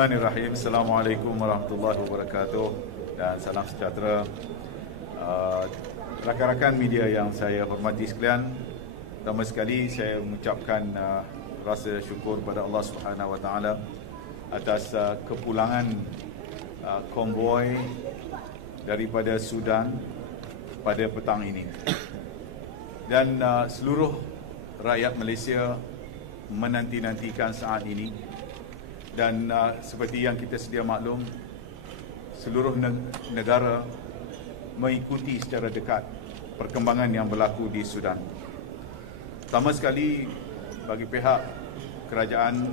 Bismillahirrahmanirrahim. Assalamualaikum warahmatullahi wabarakatuh dan salam sejahtera. Rakan-rakan media yang saya hormati sekalian, pertama sekali saya mengucapkan rasa syukur kepada Allah Subhanahu Wa Taala atas kepulangan konvoi daripada Sudan pada petang ini. Dan seluruh rakyat Malaysia menanti-nantikan saat ini. Dan seperti yang kita sedia maklum, seluruh negara mengikuti secara dekat perkembangan yang berlaku di Sudan. Pertama sekali, bagi pihak kerajaan,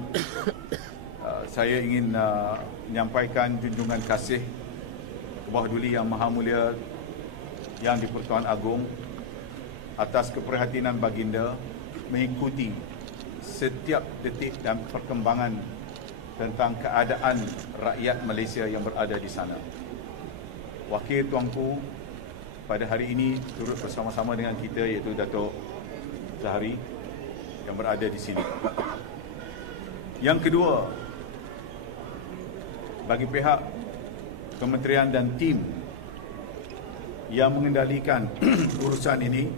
saya ingin menyampaikan junjungan kasih ke Bawah Duli Yang Maha Mulia Yang di-Pertuan Agong atas keprihatinan baginda mengikuti setiap detik dan perkembangan tentang keadaan rakyat Malaysia yang berada di sana. Wakil tuanku pada hari ini turut bersama-sama dengan kita iaitu Datuk Seri yang berada di sini. Yang kedua, bagi pihak kementerian dan tim yang mengendalikan urusan ini,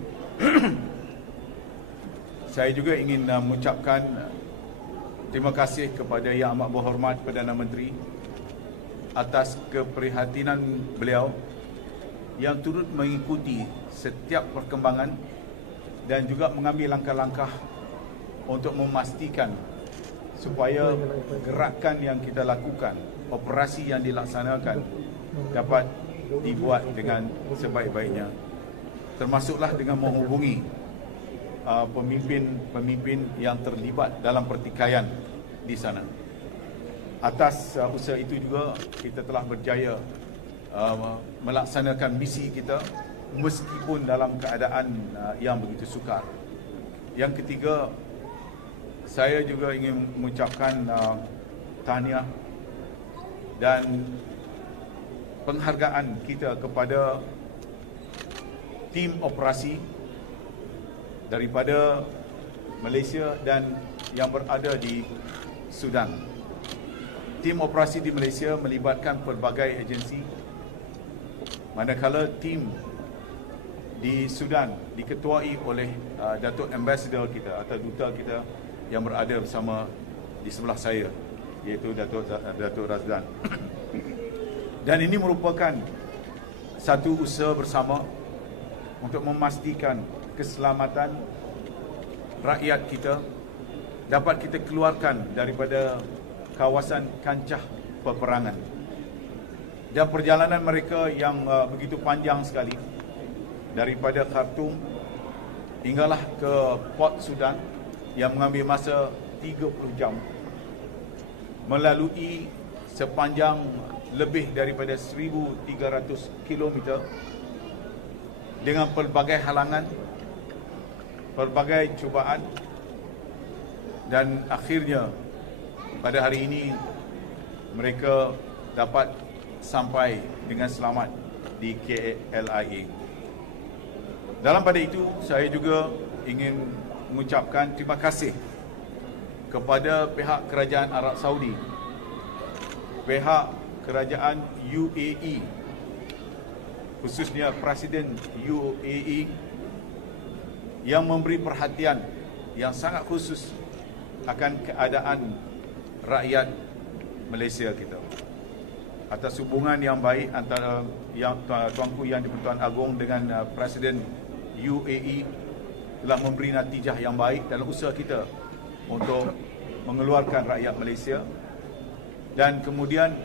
saya juga ingin mengucapkan terima kasih kepada Yang Amat Berhormat Perdana Menteri atas keprihatinan beliau yang turut mengikuti setiap perkembangan dan juga mengambil langkah-langkah untuk memastikan supaya gerakan yang kita lakukan, operasi yang dilaksanakan dapat dibuat dengan sebaik-baiknya, termasuklah dengan menghubungi pemimpin-pemimpin yang terlibat dalam pertikaian di sana. Atas usaha itu juga kita telah berjaya melaksanakan misi kita meskipun dalam keadaan yang begitu sukar. Yang ketiga, saya juga ingin mengucapkan tahniah dan penghargaan kita kepada tim operasi daripada Malaysia dan yang berada di Sudan. Tim operasi di Malaysia melibatkan pelbagai agensi, manakala tim di Sudan diketuai oleh Datuk Ambassador kita atau duta kita yang berada bersama di sebelah saya, iaitu Datuk Razdan. Dan ini merupakan satu usaha bersama untuk memastikan keselamatan rakyat kita dapat kita keluarkan daripada kawasan kancah peperangan. Dan perjalanan mereka yang begitu panjang sekali daripada Khartoum hinggalah ke Port Sudan yang mengambil masa 30 jam melalui sepanjang lebih daripada 1,300 km dengan pelbagai halangan, pelbagai cubaan, dan akhirnya pada hari ini mereka dapat sampai dengan selamat di KLIA. Dalam pada itu, saya juga ingin mengucapkan terima kasih kepada pihak kerajaan Arab Saudi, pihak kerajaan UAE, khususnya Presiden UAE yang memberi perhatian yang sangat khusus akan keadaan rakyat Malaysia kita. Atas hubungan yang baik antara yang tuanku yang di-Pertuan Agong dengan Presiden UAE telah memberi natijah yang baik dalam usaha kita untuk mengeluarkan rakyat Malaysia, dan kemudian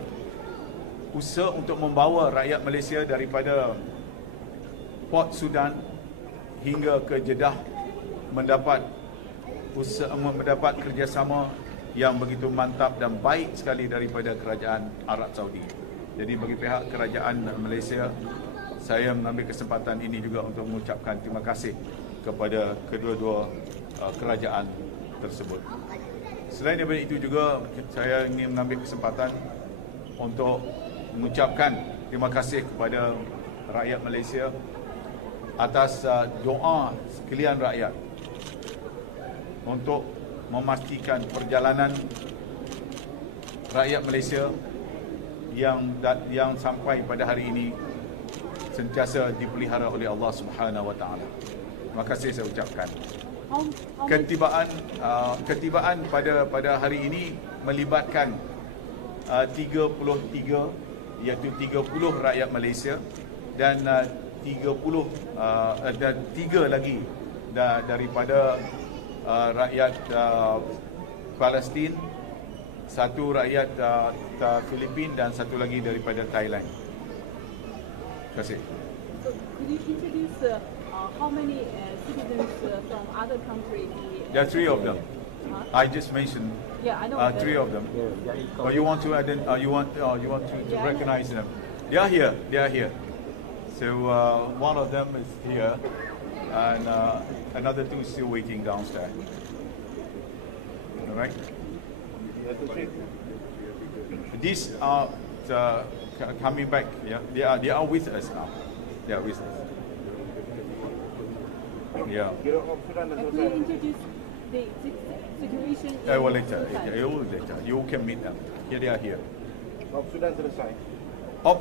usaha untuk membawa rakyat Malaysia daripada Port Sudan hingga ke Jeddah mendapat kerjasama yang begitu mantap dan baik sekali daripada kerajaan Arab Saudi. Jadi bagi pihak kerajaan Malaysia, saya mengambil kesempatan ini juga untuk mengucapkan terima kasih kepada kedua-dua kerajaan tersebut. Selain daripada itu juga, saya ingin mengambil kesempatan untuk mengucapkan terima kasih kepada rakyat Malaysia atas doa sekalian rakyat untuk memastikan perjalanan rakyat Malaysia yang sampai pada hari ini sentiasa dipelihara oleh Allah Subhanahu Wa Taala. Terima kasih saya ucapkan. Ketibaan pada hari ini melibatkan 33 iaitu 30 rakyat Malaysia dan 3 lagi daripada rakyat Palestin, satu rakyat Filipin dan satu lagi daripada Thailand. Terima kasih. So, could you introduce how many citizens from other countries? There are 3 of them. I just mentioned. Yeah, I know. 3 of them. Oh, you want to recognize them? They are here. They are here. So one of them is here, and another 2 is still waiting downstairs. All right. These are coming back. Yeah, they are with us now. They are with us. Yeah. Could you introduce the situation? Later. You can meet them. Here they are here. Sudan selesai.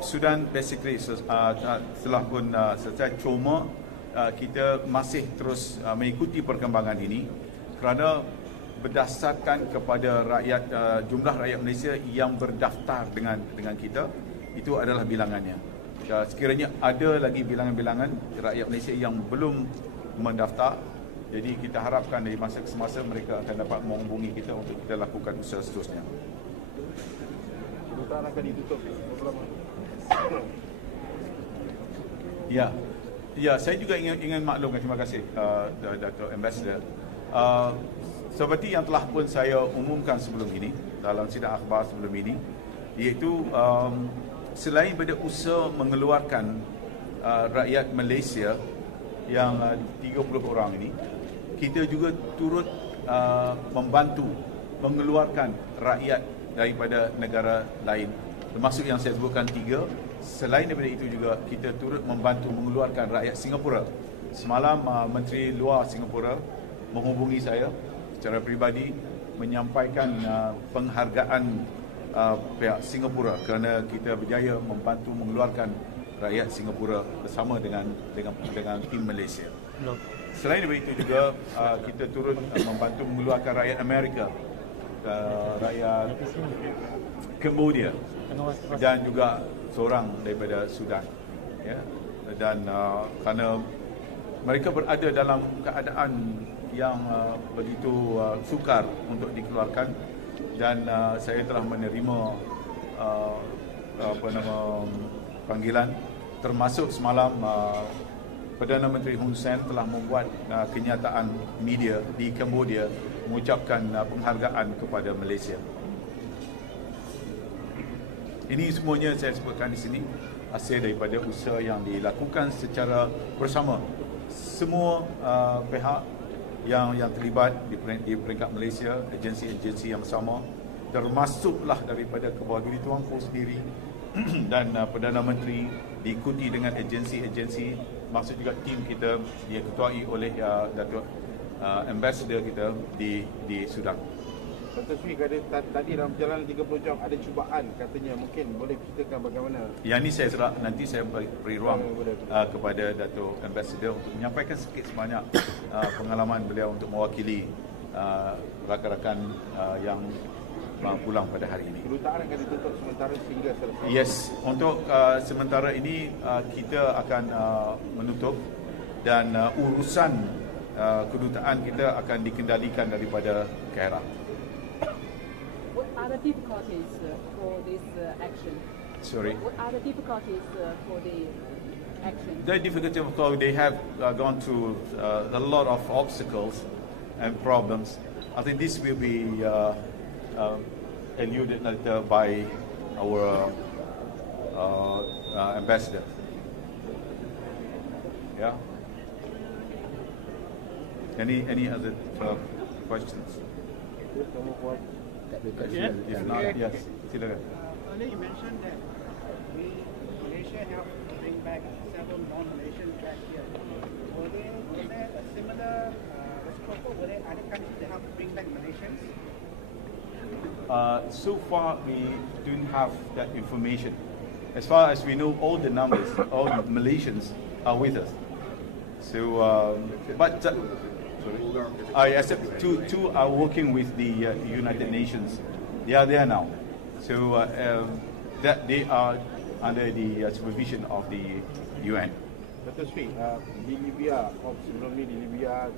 Sudan basically setelah pun selesai, cuma kita masih terus mengikuti perkembangan ini kerana berdasarkan kepada jumlah rakyat Malaysia yang berdaftar dengan kita, itu adalah bilangannya. Sekiranya ada lagi bilangan-bilangan rakyat Malaysia yang belum mendaftar, jadi kita harapkan dari masa ke semasa mereka akan dapat menghubungi kita untuk kita lakukan usaha seterusnya. Kedutaan akan ditutup berapa lama? Ya, saya juga ingin maklumkan, terima kasih Datuk Ambassador. Seperti yang telah pun saya umumkan sebelum ini dalam sidang akhbar sebelum ini, iaitu selain pada usaha mengeluarkan rakyat Malaysia yang 30 orang ini, kita juga turut membantu mengeluarkan rakyat daripada negara lain, termasuk yang saya sebutkan 3. Selain daripada itu juga kita turut membantu mengeluarkan rakyat Singapura. Semalam Menteri Luar Singapura menghubungi saya secara peribadi menyampaikan penghargaan pihak Singapura kerana kita berjaya membantu mengeluarkan rakyat Singapura bersama dengan tim Malaysia. Selain daripada itu juga kita turut membantu mengeluarkan rakyat Amerika, rakyat Cambodia dan juga seorang daripada Sudan, ya. Dan kerana mereka berada dalam keadaan yang begitu sukar untuk dikeluarkan, dan saya telah menerima panggilan, termasuk semalam Perdana Menteri Hun Sen telah membuat kenyataan media di Cambodia mengucapkan penghargaan kepada Malaysia. Ini semuanya saya sebutkan di sini hasil daripada usaha yang dilakukan secara bersama semua pihak yang terlibat di peringkat Malaysia, agensi-agensi yang sama, termasuklah daripada Kebawah Duri Tuanku sendiri dan Perdana Menteri, diikuti dengan agensi-agensi, maksud juga tim kita diketuai oleh Datuk Ambassador kita di Sudan. Dr. Sri, tadi dalam perjalanan 30 jam ada cubaan katanya, mungkin boleh ceritakan bagaimana? Yang ini nanti saya beri ruang kepada Datuk Ambassador untuk menyampaikan sikit sebanyak pengalaman beliau untuk mewakili rakan-rakan yang pulang pada hari ini. Kedutaan akan ditutup sementara sehingga selesai? Yes, untuk sementara ini kita akan menutup, dan urusan kedutaan kita akan dikendalikan daripada KLIA. What are the difficulties for this action? Sorry? What are the difficulties for the action? The difficulty, of course, they have gone through a lot of obstacles and problems. I think this will be eluded by our ambassador. Yeah. Any other questions? If not, yes. Silakan. Earlier you mentioned that Malaysia helped bring back several non-Malaysians back here. Was there a similar reciprocal? Were there other countries that helped bring back Malaysians? So far, we don't have that information. As far as we know, all the numbers, all the Malaysians are with us. So, I accept two are working with the United Nations. They are there now. So that they are under the supervision of the UN. Datuk Seri, di Libya, sebelum ni di Libya,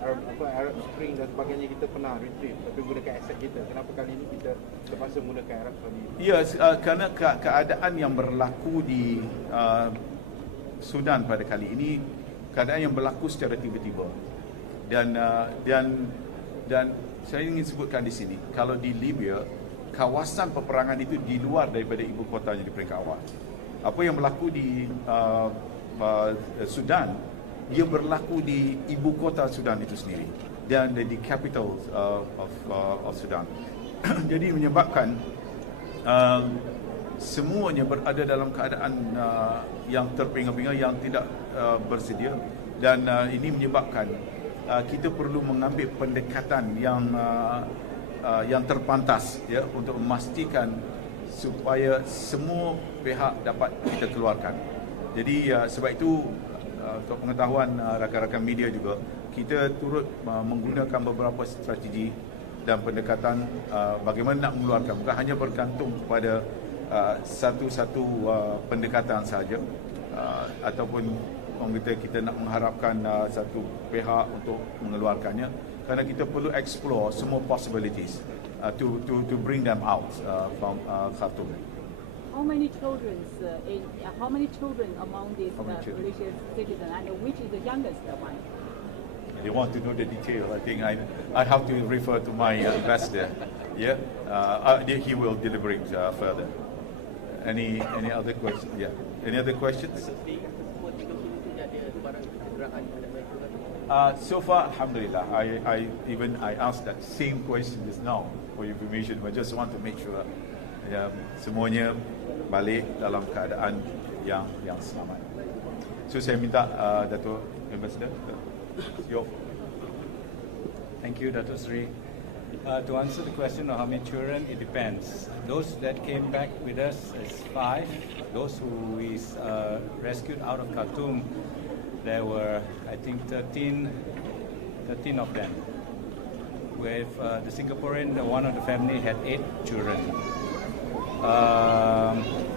Arab Spring dan sebagainya kita pernah retreat tapi gunakan aset kita. Kenapa kali ini kita terpaksa menggunakan Arab Saudi? Ya, kerana keadaan yang berlaku di Sudan pada kali ini keadaan yang berlaku secara tiba-tiba. Dan saya ingin sebutkan di sini, kalau di Libya kawasan peperangan itu di luar daripada ibu kotanya di peringkat awal. Apa yang berlaku di Sudan, dia berlaku di ibu kota Sudan itu sendiri dan di capital of Sudan. Jadi menyebabkan semuanya berada dalam keadaan yang terpinga-pinga, yang tidak bersedia, dan ini menyebabkan kita perlu mengambil pendekatan yang terpantas, ya, untuk memastikan supaya semua pihak dapat kita keluarkan. Jadi sebab itu untuk pengetahuan rakan-rakan media juga, kita turut menggunakan beberapa strategi dan pendekatan bagaimana nak mengeluarkan, bukan hanya bergantung kepada satu-satu pendekatan saja, ataupun kita nak mengharapkan satu pihak untuk mengeluarkannya, kerana kita perlu explore semua possibilities to bring them out from Khartoum. How many children among these Malaysian citizens, and which is the youngest one? They want to know the detail. I think I have to refer to my ambassador. Yeah, he will deliberate further. Any other questions? Yeah, any other questions? So far, alhamdulillah, I asked that same question just now for information. I just want to make sure semuanya balik dalam keadaan yang selamat. So saya minta Datuk Ambassador. Thank you, Datuk Seri. To answer the question of how many children, it depends. Those that came back with us is 5. Those who we rescued out of Khartoum, there were, I think, 13 of them. With the Singaporean, one of the family had 8 children.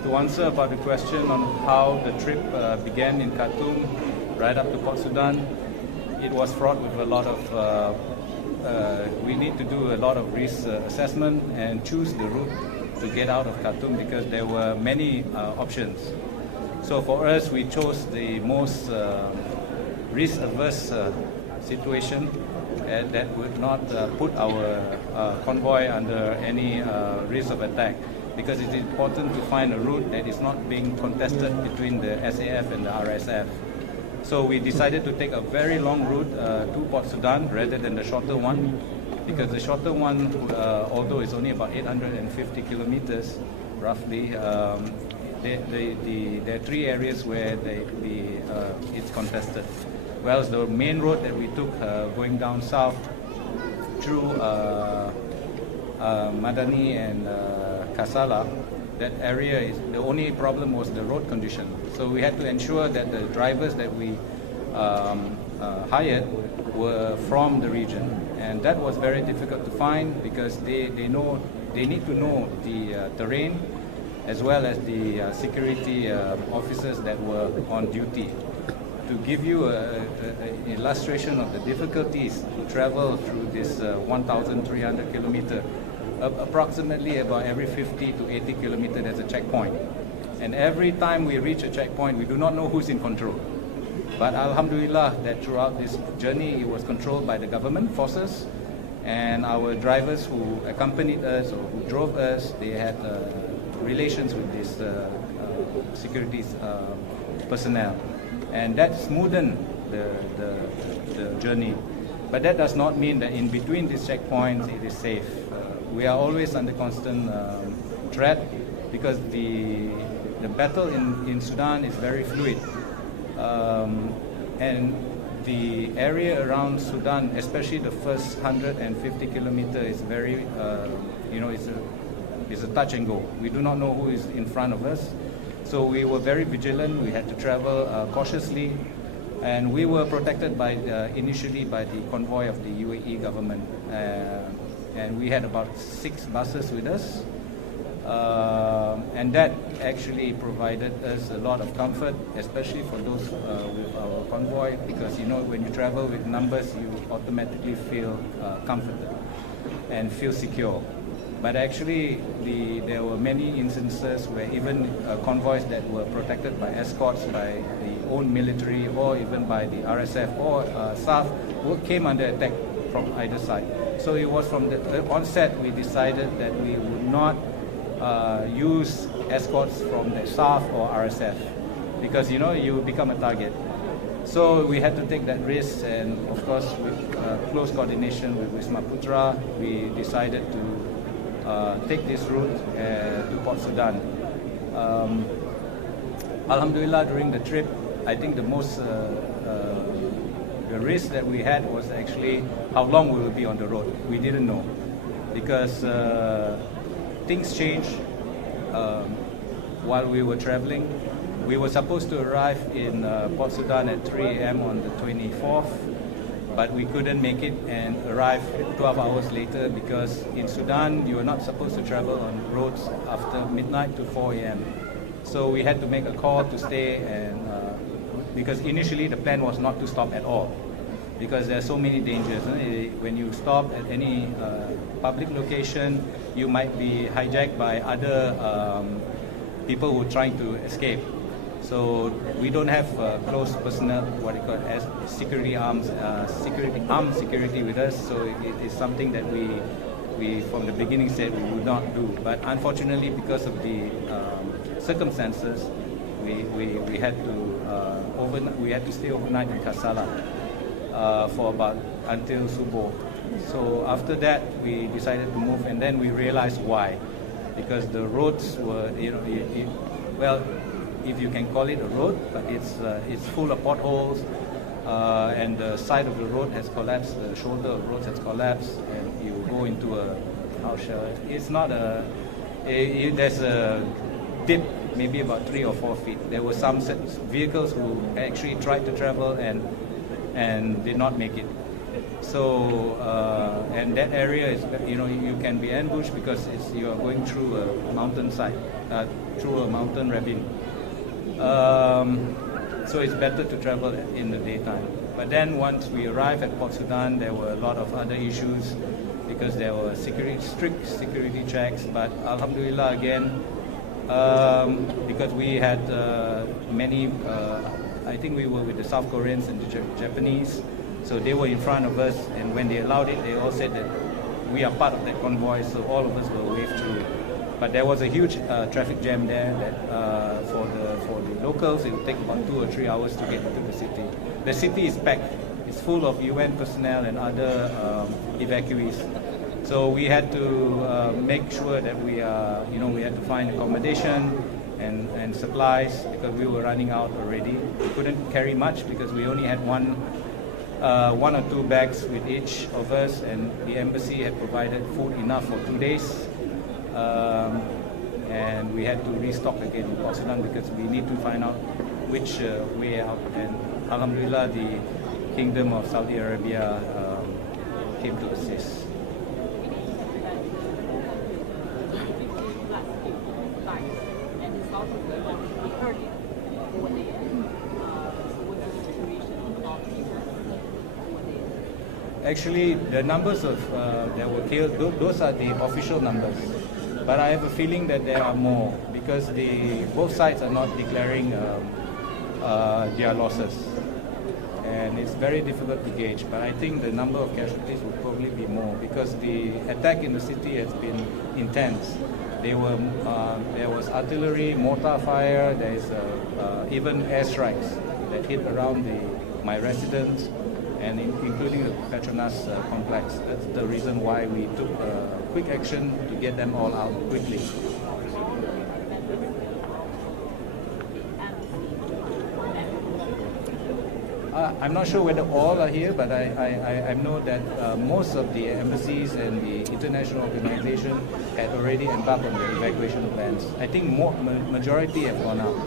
To answer about the question on how the trip began in Khartoum, right up to Port Sudan, it was fraught with a lot of, we need to do a lot of risk assessment and choose the route to get out of Khartoum because there were many options. So for us, we chose the most risk-averse situation that would not put our convoy under any risk of attack, because it's important to find a route that is not being contested between the SAF and the RSF. So we decided to take a very long route to Port Sudan rather than the shorter one, because the shorter one, although it's only about 850 kilometers roughly, there are 3 areas where it's contested. Whereas the main road that we took going down south through Madani and Kasala, that area is the only problem was the road condition. So we had to ensure that the drivers that we hired were from the region, and that was very difficult to find because they need to know the terrain as well as the security officers that were on duty. To give you an illustration of the difficulties to travel through this 1,300 kilometer, approximately about every 50 to 80 kilometers there's a checkpoint. And every time we reach a checkpoint, we do not know who's in control. But alhamdulillah that throughout this journey, it was controlled by the government forces, and our drivers who accompanied us or who drove us, they had relations with these security personnel. And that smoothened the journey. But that does not mean that in between these checkpoints it is safe. We are always under constant threat because the battle in Sudan is very fluid. And the area around Sudan, especially the first 150 kilometers, is very, it's a touch and go. We do not know who is in front of us. So we were very vigilant. We had to travel cautiously. And we were protected by initially by the convoy of the UAE government. And we had about 6 buses with us. And that actually provided us a lot of comfort, especially for those with our convoy, because when you travel with numbers, you automatically feel comforted and feel secure. But actually, there were many instances where even convoys that were protected by escorts by the own military or even by the RSF or SAF came under attack from either side. So it was from the onset we decided that we would not use escorts from the SAF or RSF because you become a target. So we had to take that risk, and of course with close coordination with Wisma Putra, we decided to take this route to Port Sudan. Alhamdulillah, during the trip, I think the most the risk that we had was actually how long we will be on the road. We didn't know because things changed while we were traveling. We were supposed to arrive in Port Sudan at 3 a.m. on the 24th, but we couldn't make it and arrive 12 hours later because in Sudan you are not supposed to travel on roads after midnight to 4 a.m. So we had to make a call to stay, and because initially the plan was not to stop at all because there are so many dangers. When you stop at any public location, you might be hijacked by other people who are trying to escape. So we don't have close personnel, what you call as armed security with us. So it is something that we from the beginning said we would not do. But unfortunately, because of the circumstances, we had to stay overnight in Kassala for about until Subuh. So after that, we decided to move, and then we realized why, because the roads were, well, if you can call it a road, but it's full of potholes, and the side of the road has collapsed, the shoulder of the road has collapsed, and you go into it's not there's a dip, maybe about 3 or 4 feet. There were some vehicles who actually tried to travel and did not make it. So, and that area is, you can be ambushed because you are going through a mountainside, through a mountain ravine. So it's better to travel in the daytime. But then once we arrived at Port Sudan, there were a lot of other issues because there were strict security checks. But Alhamdulillah again, because we had many, I think we were with the South Koreans and the Japanese, so they were in front of us, and when they allowed it, they all said that we are part of that convoy, so all of us were waved through. But there was a huge traffic jam there that for the locals, it would take about 2 or 3 hours to get into the city. The city is packed. It's full of UN personnel and other evacuees. So we had to make sure that we had to find accommodation and supplies because we were running out already. We couldn't carry much because we only had one or 2 bags with each of us, and the embassy had provided food enough for 2 days. And we had to restock again in Port Sudan because we need to find out which way out. And Alhamdulillah, the Kingdom of Saudi Arabia came to assist. Actually, the numbers of that were killed, those are the official numbers. But I have a feeling that there are more because both sides are not declaring their losses. And it's very difficult to gauge. But I think the number of casualties will probably be more because the attack in the city has been intense. There was artillery, mortar fire, there's even airstrikes that hit around my residence, and including the Petronas complex. That's the reason why we took quick action to get them all out quickly. I'm not sure whether all are here, but I know that most of the embassies and the international organization had already embarked on the evacuation plans. I think majority have gone out.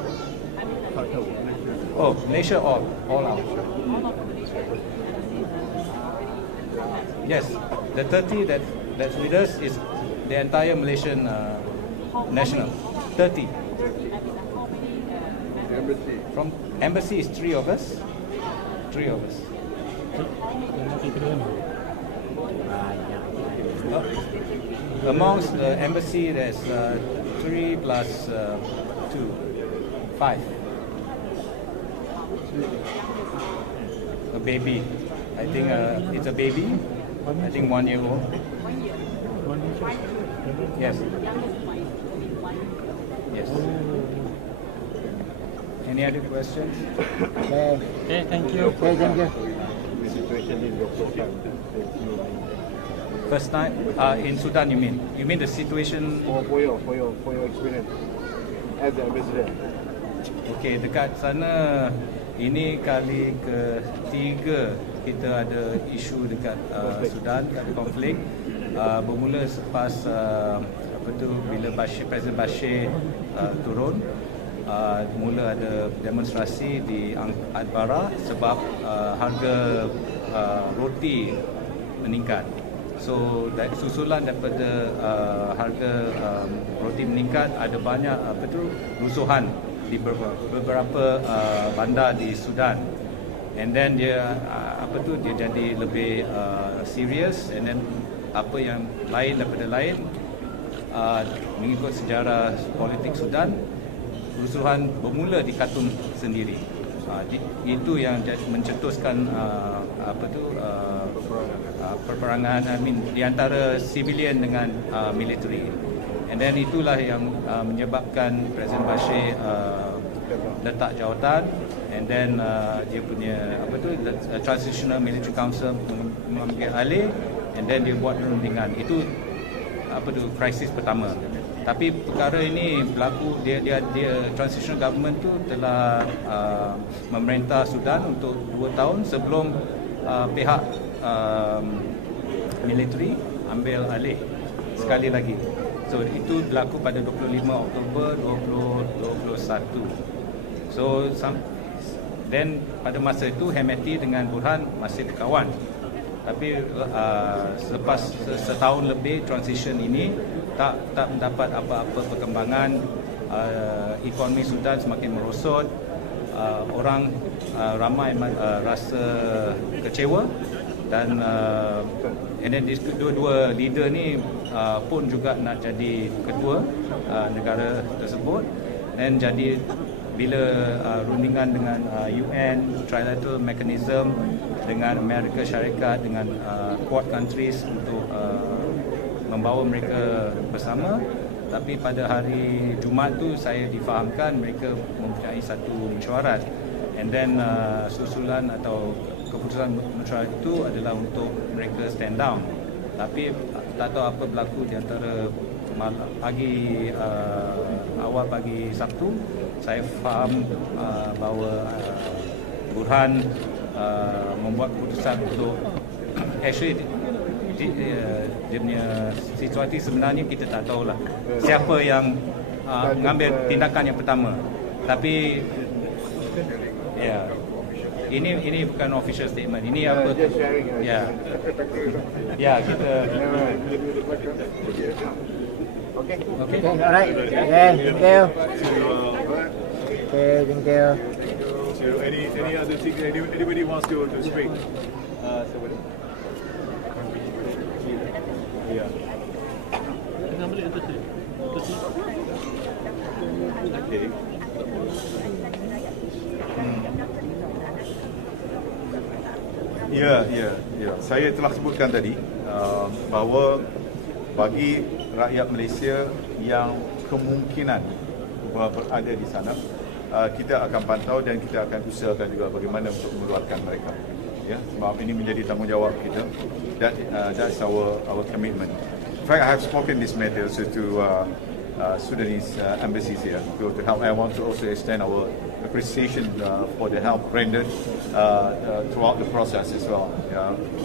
Oh, Malaysia all out. Yes, the 30 that's with us is the entire Malaysian national. 30. From embassy is 3 of us. 3 of us. Amongst the embassy, there's 3 plus 2, 5. A baby. I think it's a baby. I think 1 year old. Yes. Yes. Any other questions? Okay, thank you. Okay, thank you. The situation is your first time. First time in Sudan, you mean? You mean the situation? For your experience as the ambassador. Okay, dekat sana ini kali ketiga kita ada isu dekat Sudan, ada konflik. Bermula selepas bila Presiden Bashir turun, mula ada demonstrasi di Antarabangsa sebab harga roti meningkat. So susulan daripada harga roti meningkat, ada banyak rusuhan di beberapa bandar di Sudan. And then dia dia jadi lebih serius, and then apa yang lain daripada lain, mengikut sejarah politik Sudan, rusuhan bermula di Khartoum sendiri. Itu yang mencetuskan perperangan di antara civilian dengan military. And then itulah yang menyebabkan Presiden Bashir letak jawatan, and then dia punya Transitional Military Council mengambil alih, and then dia buat perundingan. Itu krisis pertama. Tapi perkara ini berlaku, dia transitional government tu telah memerintah Sudan untuk 2 tahun sebelum pihak military ambil alih sekali lagi. So itu berlaku pada 25 Oktober 2021. So then pada masa itu Hemeti dengan Burhan masih berkawan. Tapi selepas setahun lebih transition ini tak mendapat apa-apa perkembangan. Ekonomi Sudan semakin merosot. Orang ramai rasa kecewa, dan dua-dua leader ni pun juga nak jadi ketua negara tersebut, dan jadi bila rundingan dengan UN, trilateral mechanism dengan Amerika Syarikat, dengan Quad countries untuk membawa mereka bersama. Tapi pada hari Jumaat tu saya difahamkan mereka mempunyai satu mesyuarat, and then susulan atau keputusan mesyuarat itu adalah untuk mereka stand down. Tapi tak tahu apa berlaku di antara awal pagi Sabtu, saya faham bahawa Burhan membuat keputusan untuk actually dia punya situasi sebenarnya kita tak tahulah siapa yang mengambil tindakan yang pertama. Tapi ya, ini bukan official statement. Ini apa? Ya kita. Okay. Alright. Okay, thank you. Okay, thank you. So any other thing anybody wants to speak? Yeah. Okay. Ya. Saya telah sebutkan tadi bahawa bagi rakyat Malaysia yang kemungkinan berada di sana, kita akan pantau dan kita akan usahakan juga bagaimana untuk mengeluarkan mereka. Ya, sebab ini menjadi tanggungjawab kita. That's our commitment. In fact, I have spoken this matter to Sudanese embassies here to help. I want to also extend our appreciation for the help rendered throughout the process as well.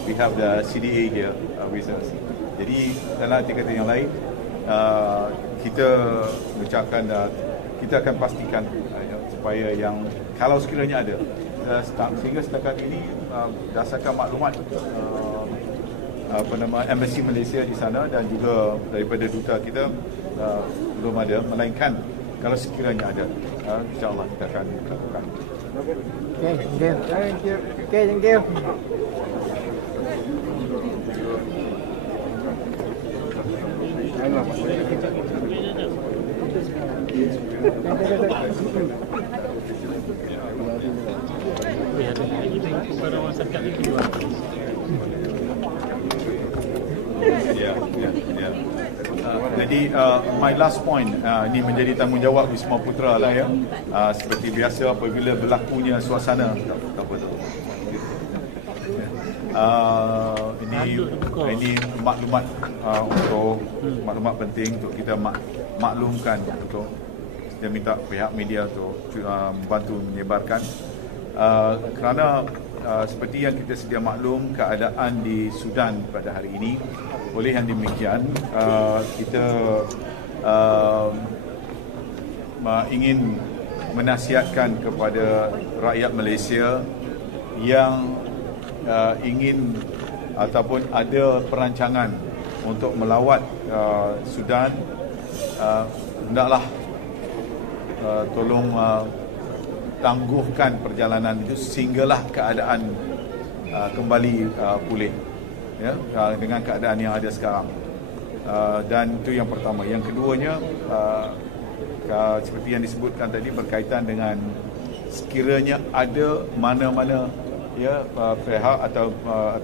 We have the CDA here with us. Jadi dalam arti kata yang lain, kita mengucapkan kita akan pastikan supaya yang kalau sekiranya ada sehingga setakat ini berdasarkan maklumat Embassy Malaysia di sana dan juga daripada duta kita belum ada, melainkan kalau sekiranya ada, insyaAllah kita akan lakukan. Okay, thank you. Thank you. Okay, thank you. Jadi my last point, ini menjadi tanggungjawab Wisma Putra lah ya. Seperti biasa apabila berlakunya suasana ini maklumat untuk maklumat penting untuk kita maklumkan, untuk kita minta pihak media untuk membantu menyebarkan kerana seperti yang kita sedia maklum, keadaan di Sudan pada hari ini. Oleh yang demikian, kita ingin menasihatkan kepada rakyat Malaysia yang ingin ataupun ada perancangan untuk melawat Sudan, hendaklah tolong tangguhkan perjalanan itu sehinggalah keadaan kembali pulih ya, dengan keadaan yang ada sekarang. Dan itu yang pertama. Yang keduanya, seperti yang disebutkan tadi berkaitan dengan sekiranya ada mana-mana ya pihak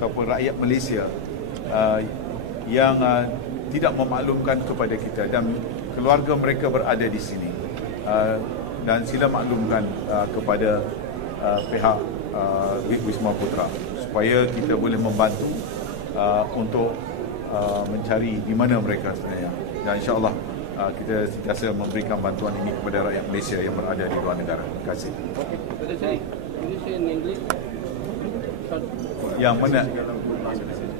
ataupun rakyat Malaysia yang tidak memaklumkan kepada kita dan keluarga mereka berada di sini, dan sila maklumkan kepada pihak Wisma Putra supaya kita boleh membantu untuk mencari di mana mereka sebenarnya. Dan insya-Allah kita sentiasa memberikan bantuan ini kepada rakyat Malaysia yang berada di luar negara. Terima kasih. Yang mana?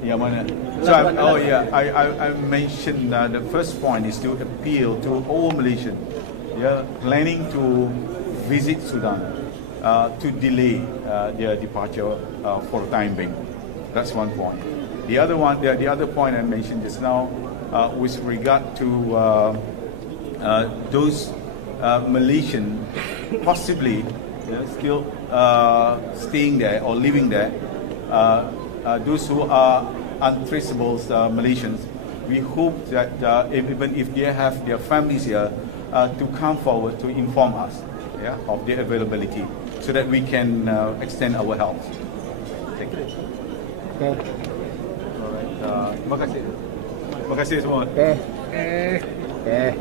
Yang mana? So, I mentioned the first point is to appeal to all Malaysians planning to visit Sudan to delay their departure for the time being. That's one point. The other one, the other point I mentioned just now, with regard to those Malaysian possibly still staying there or living there, those who are untraceable Malaysians. We hope that even if they have their families here, to come forward to inform us of their availability so that we can extend our help. Thank you. Okay. Alright, terima kasih. Terima kasih semua. Okay. Okay.